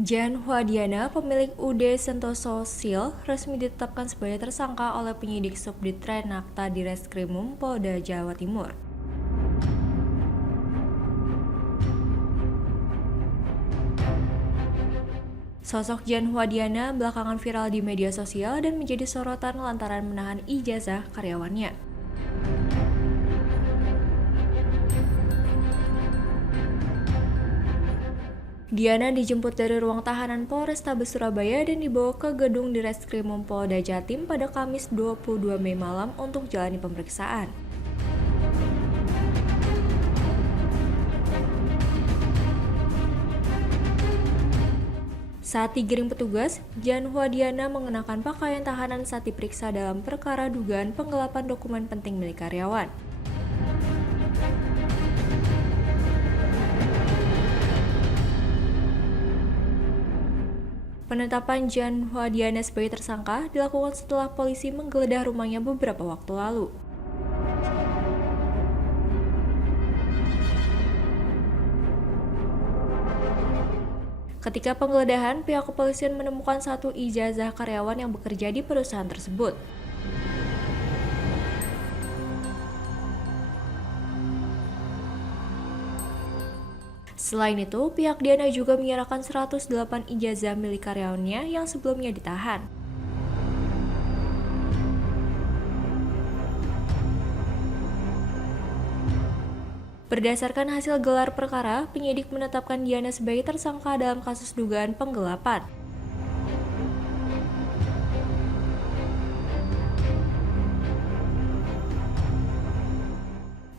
Jan Huadiana, pemilik UD Sentosa Sil, resmi ditetapkan sebagai tersangka oleh penyidik Subdit Renakta di Reskrimum Polda Jawa Timur. Sosok Jan Huadiana belakangan viral di media sosial dan menjadi sorotan lantaran menahan ijazah karyawannya. Diana dijemput dari ruang tahanan Polrestabes Surabaya dan dibawa ke gedung di Reskrimum Polda Jatim pada Kamis 22 Mei malam untuk jalani pemeriksaan. Saat digiring petugas, Jan Huadiana mengenakan pakaian tahanan saat diperiksa dalam perkara dugaan penggelapan dokumen penting milik karyawan. Penetapan Jan Huadiana sebagai tersangka dilakukan setelah polisi menggeledah rumahnya beberapa waktu lalu. Ketika penggeledahan, pihak kepolisian menemukan satu ijazah karyawan yang bekerja di perusahaan tersebut. Selain itu, pihak Diana juga menyerahkan 108 ijazah milik karyawannya yang sebelumnya ditahan. Berdasarkan hasil gelar perkara, penyidik menetapkan Diana sebagai tersangka dalam kasus dugaan penggelapan.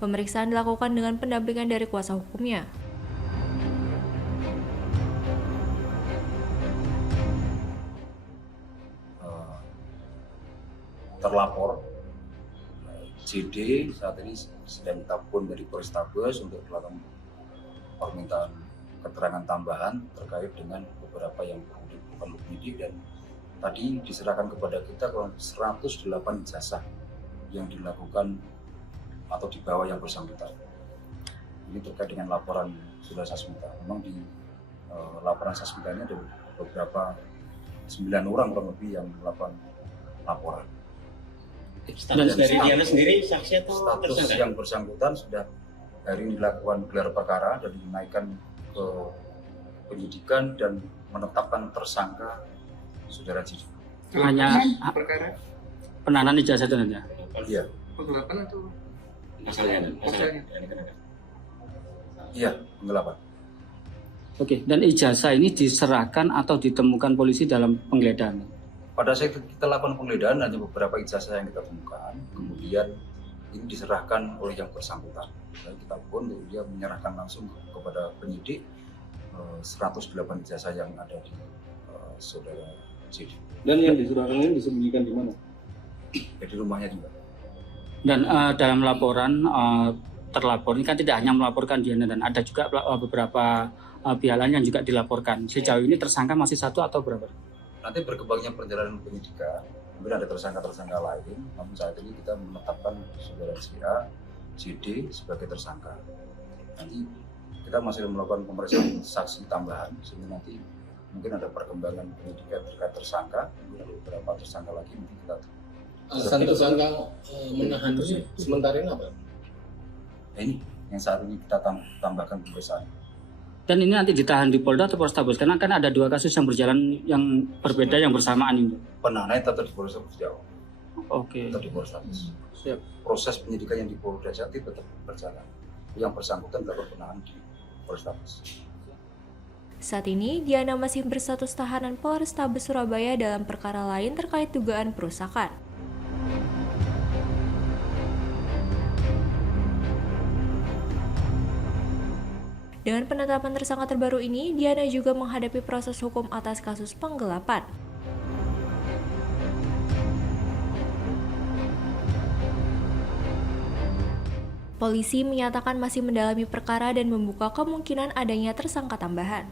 Pemeriksaan dilakukan dengan pendampingan dari kuasa hukumnya. Terlapor JD saat ini sedang ditelepon dari Polrestabes untuk melakukan permintaan keterangan tambahan terkait dengan beberapa yang perlu penyidik, dan tadi diserahkan kepada kita 108 ijazah yang dilakukan atau dibawa yang bersangkutan. Ini terkait dengan laporan sudah Sasmita. Memang di laporan Sasmita ini ada beberapa 9 orang kurang lebih yang melakukan laporan. Status dari Diana sendiri saksi atau status tersangka? Yang bersangkutan sudah hari ini dilakukan gelar perkara dan dinaikkan ke penyidikan dan menetapkan tersangka saudara JD. Hanya perkara penahanan ijazah itu nanti ya? Iya, penggelapan atau Pasalnya. iya, penggelapan. Oke, dan ijazah ini diserahkan atau ditemukan polisi dalam penggeledahan? Pada saat kita lakukan penggeledahan hanya beberapa ijazah yang kita temukan, kemudian ini diserahkan oleh yang bersangkutan. Dan kita pun dia menyerahkan langsung kepada penyidik 108 ijazah yang ada di saudara JD. Dan yang diserahkan ini disembunyikan di mana? Jadi rumahnya juga. Dan dalam laporan terlapor ini kan tidak hanya melaporkan Diana, dan ada juga beberapa pihak lain yang juga dilaporkan. Sejauh ini tersangka masih satu atau berapa? Nanti berkembangnya perjalanan penyidikan, mungkin ada tersangka-tersangka lain, namun saat ini kita menetapkan saudara JA, JD sebagai tersangka. Nanti kita masih melakukan pemeriksaan saksi tambahan, sehingga nanti mungkin ada perkembangan penyidikan terkait tersangka, mungkin ada beberapa tersangka lagi, mungkin kita Alasan tersangka menahan sementara ini apa? Nah, ini yang saat ini kita tambahkan pemeriksaan. Dan ini nanti ditahan di Polda atau Polrestabes? Karena kan ada dua kasus yang berjalan yang berbeda yang bersamaan ini. Penahanan tetap di Polrestabes Jawa. Oke. Tetap di Polrestabes. Siap. Proses penyidikan yang di Polda Jatim tetap berjalan. Yang bersangkutan dapat penahanan di Polrestabes. Saat ini, Diana masih berstatus tahanan Polrestabes Surabaya dalam perkara lain terkait dugaan perusakan. Dengan penetapan tersangka terbaru ini, Diana juga menghadapi proses hukum atas kasus penggelapan. Polisi menyatakan masih mendalami perkara dan membuka kemungkinan adanya tersangka tambahan.